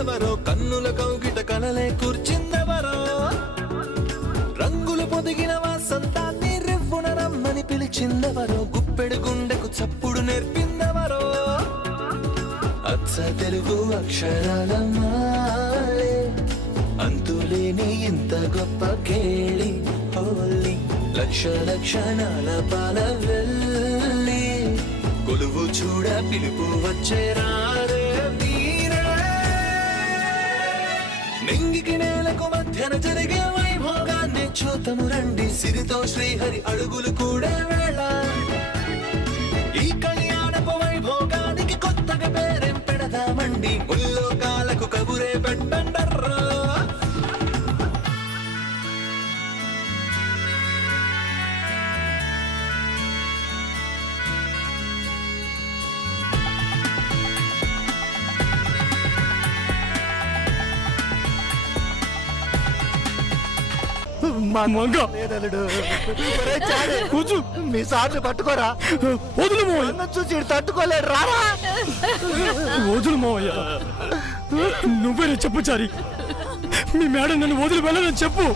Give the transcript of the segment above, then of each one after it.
వచ్చిందెవరో, కన్నుల కౌగిట కలలే కూర్చిందెవరో, రంగులు పొదిగిన వాసంతాన్ని రివ్వున రమ్మని పిలిచిందెవరో, గుప్పెడు గుండెకు చప్పుడు నేర్పిందెవరో, అచ్చ తెలుగు అక్షరాల మాలే అంతులేని ఇంత గొప్ప కేళి హోలీ, లక్ష లక్షణాల పాల వెళ్ళి కొలువు చూడ పిలుపు వచ్చేరారే మీరే, నింగికి నేలకు మధ్యన జరిగే వైభోగాన్ని చూతము రండి, సిరితో శ్రీహరి అడుగులు కూడా వేళ, ఈ కళ్యాణపు వైభోగానికి కొత్తగా పేరేం పెడదామండి, ముల్లోకాలకు కబురే పెట్టండర్రా. మీ సార్ని పట్టుకోరా, వదులు మోయ, చూసి తట్టుకోలేడు రారా. వదులు మోయ, నువ్వేనే చెప్పు చారి, మీ మేడం నన్ను వదిలి వెళ్ళదని చెప్పు.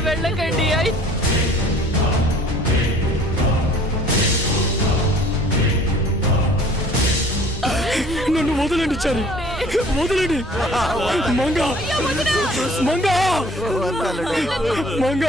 వెళ్ళకండి. నన్ను వదలండి చారి, వదలండి. మంగ మంగ మంగ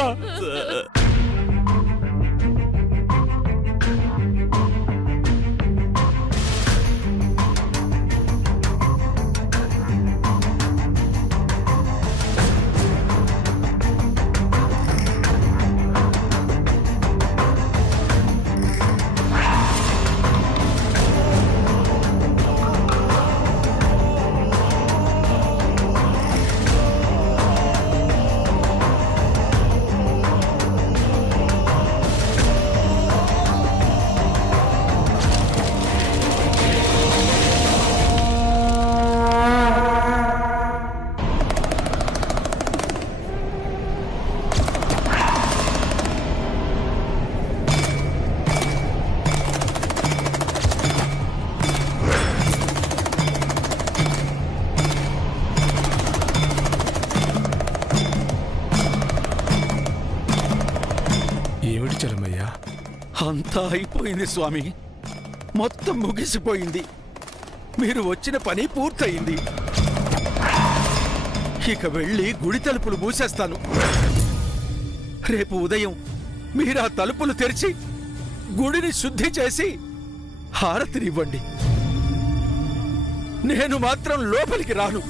అంతా అయిపోయింది స్వామి, మొత్తం ముగిసిపోయింది. మీరు వచ్చిన పని పూర్తయింది. ఇక వెళ్ళి గుడి తలుపులు మూసేస్తాను. రేపు ఉదయం మీరు ఆ తలుపులు తెరిచి గుడిని శుద్ధి చేసి హారతినివ్వండి. నేను మాత్రం లోపలికి రాను,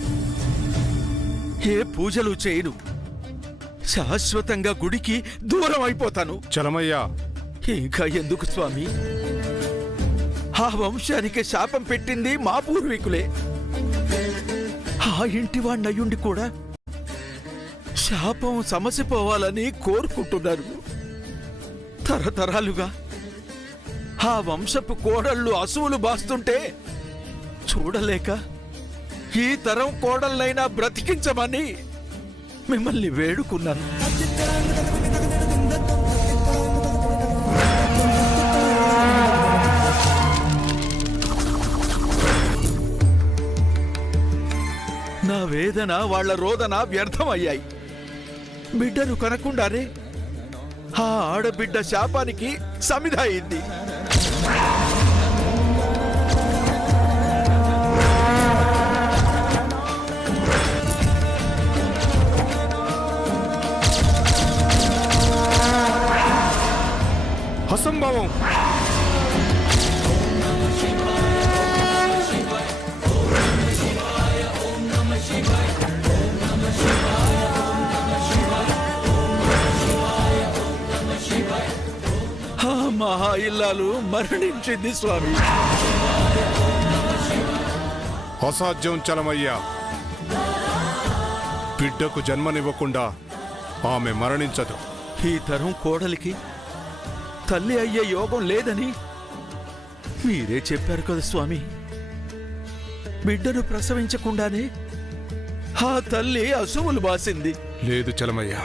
ఏ పూజలు చేయను. శాశ్వతంగా గుడికి దూరం అయిపోతాను. చలమయ్యా, ఇంకా ఎందుకు స్వామి? ఆ వంశానికి శాపం పెట్టింది మా పూర్వీకులే. ఆ ఇంటి వాణ్ణయ్యుండి కూడా శాపం సమసిపోవాలని కోరుకుంటున్నారు. తరతరాలుగా ఆ వంశపు కోడళ్ళు అసువులు బాస్తుంటే చూడలేక ఈ తరం కోడళ్ళైనా బ్రతికించమని మిమ్మల్ని వేడుకున్నాను. నా వేదన వాళ్ల రోదన వ్యర్థమయ్యాయి. బిడ్డను కనకుండానే ఆ ఆడబిడ్డ శాపానికి సమిధ అయింది. అసంభవం. మహా ఇల్లాలు మరణించింది స్వామి. అసాధ్యం చలమయ్యా. బిడ్డకు జన్మనివ్వకుండా ఆమె మరణించదు. ఈ తరం కోడలికి తల్లి అయ్యే యోగం లేదని మీరే చెప్పారు కదా స్వామి. బిడ్డను ప్రసవించకుండానే ఆ తల్లి అసువులు బాసింది. లేదు చలమయ్య,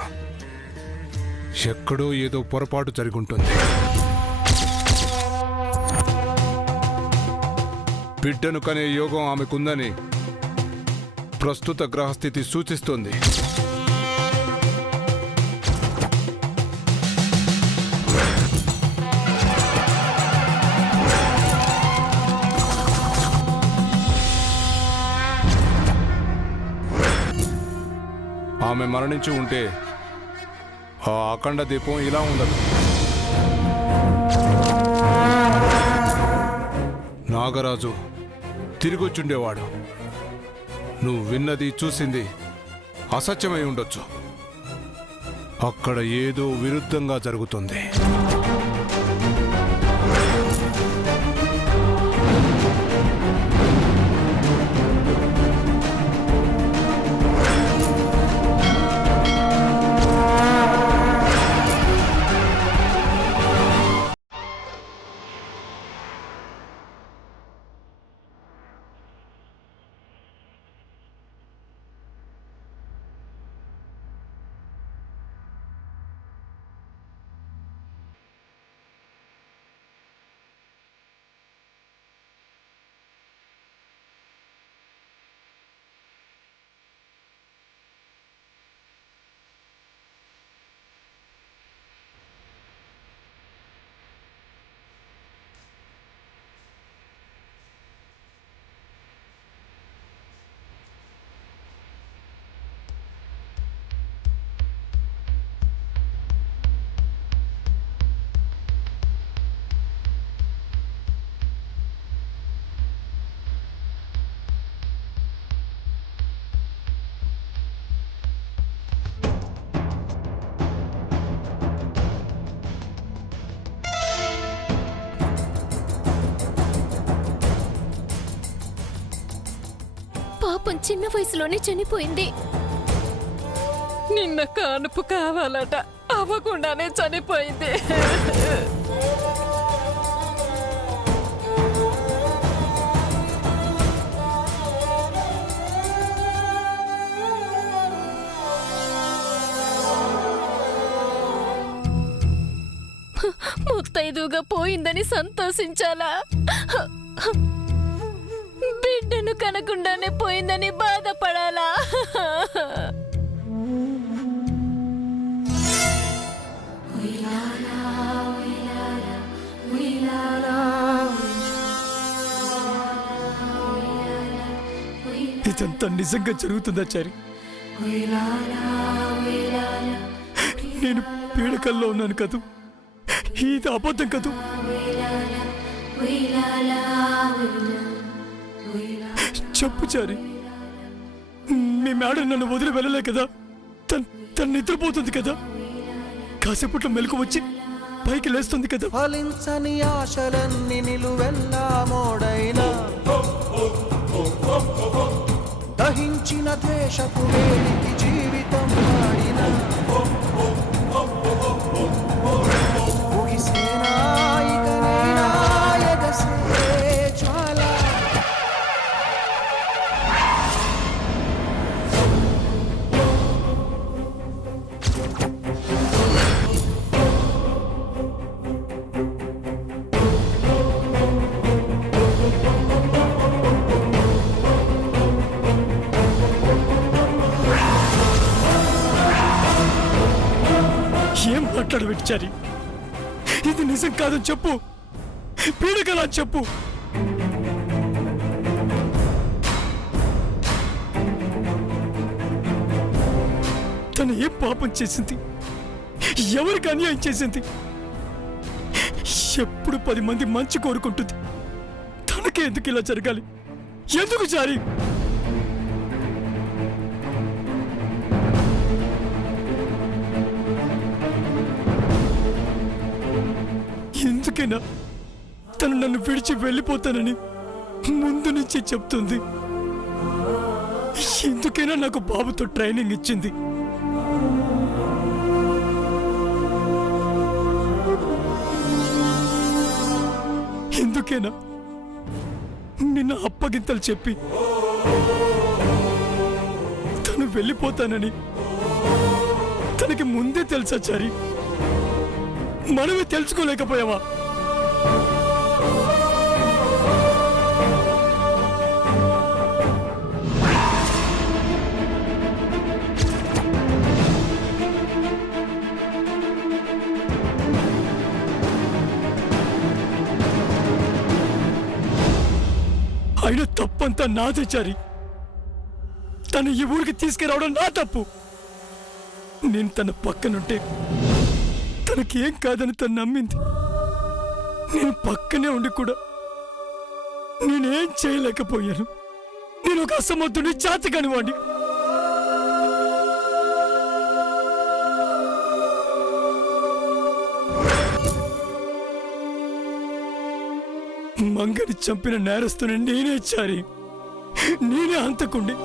ఎక్కడో ఏదో పొరపాటు జరుగుంటుంది. బిడ్డను కనే యోగం ఆమెకుందని ప్రస్తుత గ్రహస్థితి సూచిస్తోంది. ఆమె మరణించి ఉంటే ఆ అఖండ దీపం ఇలా ఉండదు. నాగరాజు తిరిగొచ్చుండేవాడు. నువ్వు విన్నది చూసింది అసత్యమై ఉండొచ్చు. అక్కడ ఏదో విరుద్ధంగా జరుగుతుంది. పాపం చిన్న వయసులోనే చనిపోయింది. నిన్న కానుపు కావాలట, అవ్వకుండానే చనిపోయింది. ముత్తైదుగా పోయిందని సంతోషించాలా? బిడ్డను కనకుండానే పోయిందని బాధపడాలా? ఇదంతా నిజంగా జరుగుతుందాచారి? నేను పీడకల్లో ఉన్నాను కదూ, ఇది అబద్ధం కదూ? చెప్పు చారి, మీ మేడం నన్ను వదిలి వెళ్ళలే కదా? తను నిద్రపోతుంది కదా? కాసేపట్లో మెలకు వచ్చి పైకి లేస్తుంది కదా? ఫలించని ఆశలన్నీ నిలువెల్లా మోడైనా, దహించిన ద్వేషపు వేలికి జీవితం వాడిన, ముగిసేనా ఇకనైనా ఎగసే జ్వాల. ఏం మాట్లాడబెట్టారి? ఇది నిజం కాదని చెప్పు, పీడకలా చెప్పు. తను ఏం పాపం చేసింది? ఎవరికి అన్యాయం చేసింది? ఎప్పుడు 10 మంది మంచి కోరుకుంటుంది, తనకే ఎందుకు ఇలా జరగాలి? ఎందుకు చారి? ఎందుకైనా తను నన్ను విడిచి వెళ్ళిపోతానని ముందు నుంచి చెప్తుంది? ఎందుకైనా నాకు బాబుతో ట్రైనింగ్ ఇచ్చింది? ఎందుకైనా నిన్న అప్పగింతలు చెప్పి వెళ్ళిపోతానని తనకి ముందే తెలుసా చారి? మనమే తెలుసుకోలేకపోయావా? అయినా తప్పంతా నాదే చారి. తను ఈ ఊరికి తీసుకురావడం నా తప్పు. నేను తన పక్కనుంటే తనకేం కాదని తను నమ్మింది. నేను పక్కనే ఉండి కూడా నేనేం చేయలేకపోయాను. నేను ఒక అసమర్థుని, చేతకాని వాడిని. మంగని చంపిన నేరస్తుని నేనే చారి. నేనే హంతకుండి.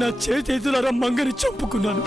నా చేతులారా మంగని చంపుకున్నాను.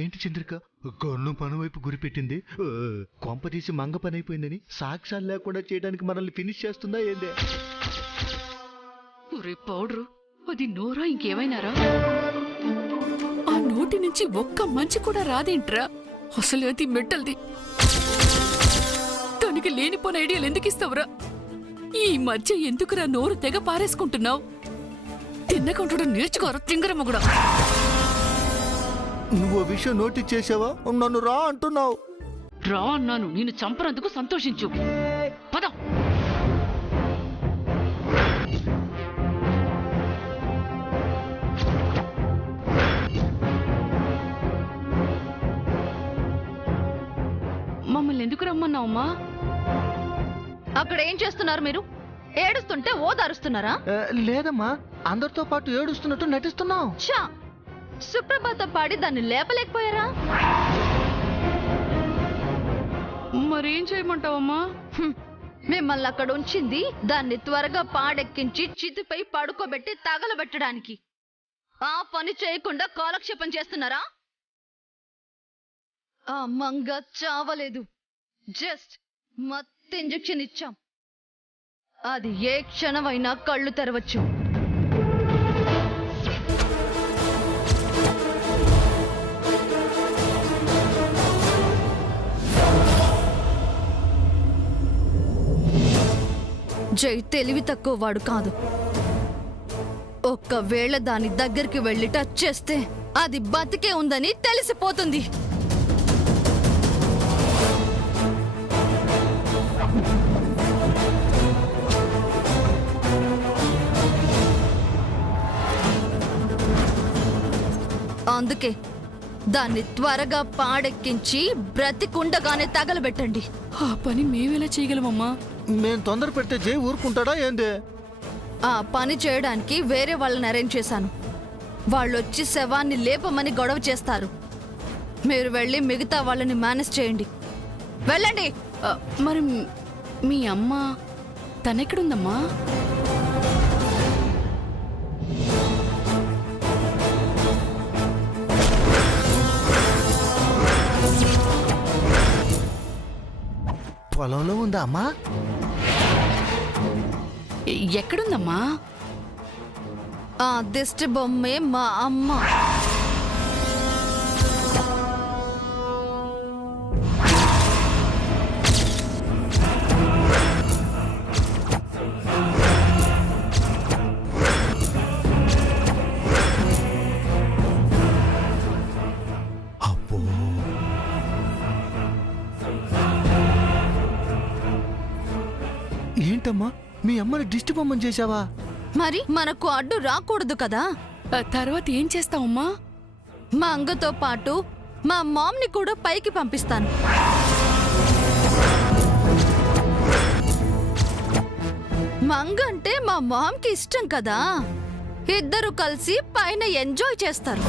ఏంటి చంద్రిక కన్ను మన వైపు గురిపెట్టింది? కొంపదీసి మంగ పని అయిపోయిందని సాక్ష్యాలు లేకుండా చేయడానికి మనల్ని ఫినిష్ చేస్తుందా ఏందే? ఒరే పౌడరు, అది నోరా ఇంకేమైనారా? ఆ నోటి నుంచి ఒక్క మంచి కూడా రాదేంట్రా? అసలు అది మెట్టల్ది. తనకి లేనిపోని ఐడియాలు ఎందుకు ఇస్తావురా? ఈ మధ్య ఎందుకురా నోరు తెగ పారేసుకుంటున్నావు? తిన్నకుంటుడు నేర్చుకోరా తింగరమ్మ కూడా. నువ్వు ఆ విషయం నోటీస్ చేసావా? నన్ను రా అంటున్నావు. రా అన్నాను. నేను చంపనందుకు సంతోషించు. పద. మమ్మల్ని ఎందుకు రమ్మన్నావమ్మా? అక్కడ ఏం చేస్తున్నారు మీరు? ఏడుస్తుంటే ఓదారుస్తున్నారా? లేదమ్మా, అందరితో పాటు ఏడుస్తున్నట్టు నటిస్తున్నావు. ఛా! సుప్రభాతం పాడి దాన్ని లేపలేకపోయారా? మరేం చేయమంటావమ్మా? మిమ్మల్ని అక్కడ ఉంచింది దాన్ని త్వరగా పాడెక్కించి చితిపై పడుకోబెట్టి తగలబెట్టడానికి. ఆ పని చేయకుండా కాలక్షేపం చేస్తున్నారా? ఆ మంగ చావలేదు. జస్ట్ మత్తు ఇంజెక్షన్ ఇచ్చాం. అది ఏ క్షణమైనా కళ్ళు తెరవచ్చు. జై తెలివి తక్కువ వాడు కాదు. ఒక్కవేళ దాని దగ్గరికి వెళ్ళి టచ్ చేస్తే అది బతికే ఉందని తెలిసిపోతుంది. అందుకే దాన్ని త్వరగా పాడెక్కించి బ్రతికుండగానే తగలబెట్టండి. ఆ పని మేమెలా చేయగలమమ్మా? మేము తొందర పెడితే జై ఊరుకుంటాడా ఏందే? ఆ పని చేయడానికి వేరే వాళ్ళని అరేంజ్ చేశాను. వాళ్ళొచ్చి శవాన్ని లేపమని గొడవ చేస్తారు. మీరు వెళ్ళి మిగతా వాళ్ళని మేనేజ్ చేయండి. వెళ్ళండి. మరి మీ అమ్మ తనెక్కడుందమ్మా? పొలంలో ఉందా అమ్మా? ఎక్కడుందమ్మా? ఆ దిష్టి బొమ్మే మా అమ్మ. అబ్బో, ఏంటమ్మా మీ అమ్మని దిష్టి బొమ్మని చేశావా? మరి మనకు అడ్డు రాకూడదు కదా. తర్వాత ఏం చేస్తావమ్మా? మా అంగతో పాటు మా మామ్ని కూడా పైకి పంపిస్తాను. మంగ అంటే మా మామ్కి ఇష్టం కదా. ఇద్దరు కలిసి పైన ఎంజాయ్ చేస్తారు.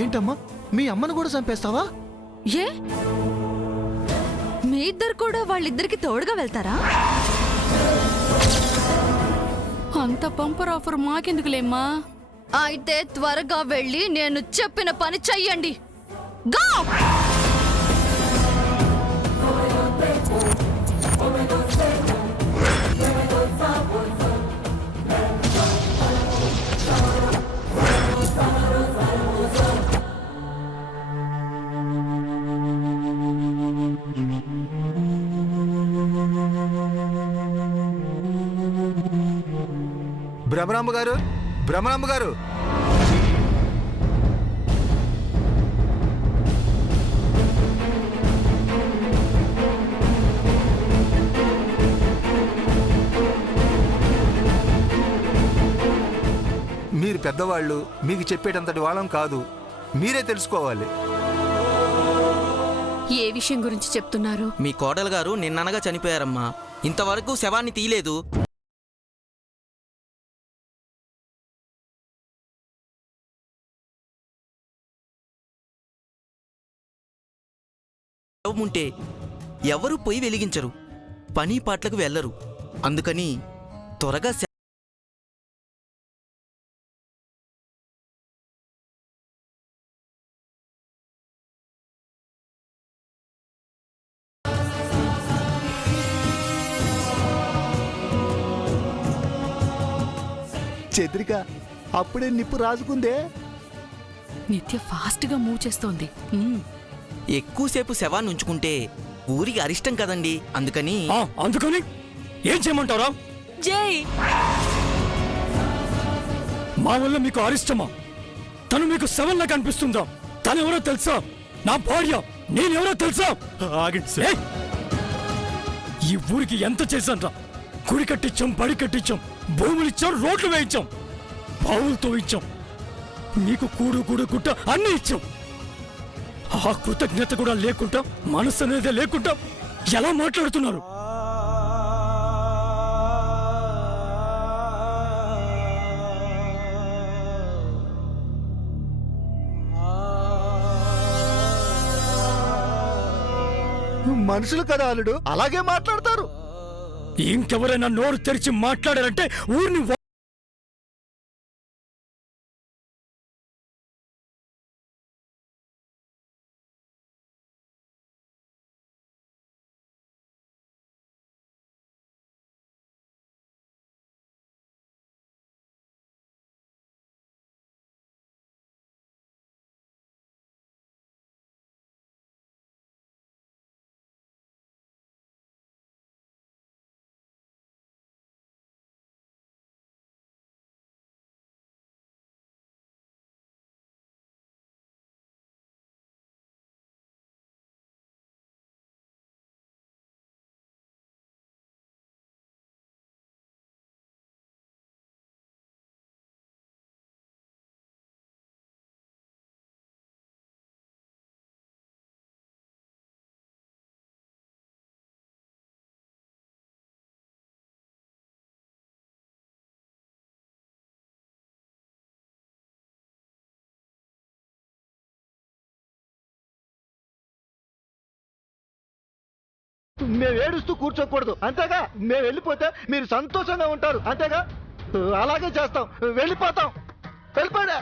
ఏంటమ్మా మీ అమ్మను కూడా చంపేస్తావా? ఏ మీ ఇద్దరు కూడా వాళ్ళిద్దరికి తోడుగా వెళ్తారా? అంత పంపర్ ఆఫర్ మాకెందుకులేమ్మా? అయితే త్వరగా వెళ్ళి నేను చెప్పిన పని చెయ్యండి. గో! భ్రమరాంబ గారు, భ్రమరాంబ గారు, మీరు పెద్దవాళ్ళు, మీకు చెప్పేటంతటి వాళ్ళం కాదు. మీరే తెలుసుకోవాలి. ఏ విషయం గురించి చెప్తున్నారు? మీ కోడలు గారు నిన్ననగా చనిపోయారమ్మా. ఇంతవరకు శవాన్ని తీయలేదు. ఉంటే ఎవరు పొయ్యి వెలిగించరు, పని పాటలకు వెళ్ళరు. అందుకని త్వరగా చంద్రిక అప్పుడే నిప్పు రాజుకుందే. నిత్య ఫాస్ట్ గా మూవ్ చేస్తోంది. ఎక్కువసేపు శవాన్ని ఉంచుకుంటే ఊరికి అరిష్టం కదండి. అందుకని అందుకని ఏం చేయమంటారా? జై మా వల్ల మీకు అరిష్టమా? తను మీకు శవంలా కనిపిస్తుందా? తనెవరో తెలుసా? నా భార్య. నేనెవరో తెలుసా? ఏయ్! ఈ ఊరికి ఎంత చేశాన్రా? గుడి కట్టించాం, బడి కట్టించాం, భూములిచ్చాం, రోడ్లు వేయించాం, బావులతో ఇచ్చాం, మీకు కూడు కూడు గుట్ట అన్ని ఇచ్చాం. ఆ కృతజ్ఞత కూడా లేకుండా, మనసు అనేది లేకుండా ఎలా మాట్లాడుతున్నారు? మనుషులు కదా అల్లుడు, అలాగే మాట్లాడతారు. ఇంకెవరైనా నోరు తెరిచి మాట్లాడారంటే ఊరిని మేము ఏడుస్తూ కూర్చోకూడదు అంతేగా. మేము వెళ్ళిపోతే మీరు సంతోషంగా ఉంటారు అంతేగా. అలాగే చేస్తాం. వెళ్ళిపోతాం. వెళ్ళిపోయా.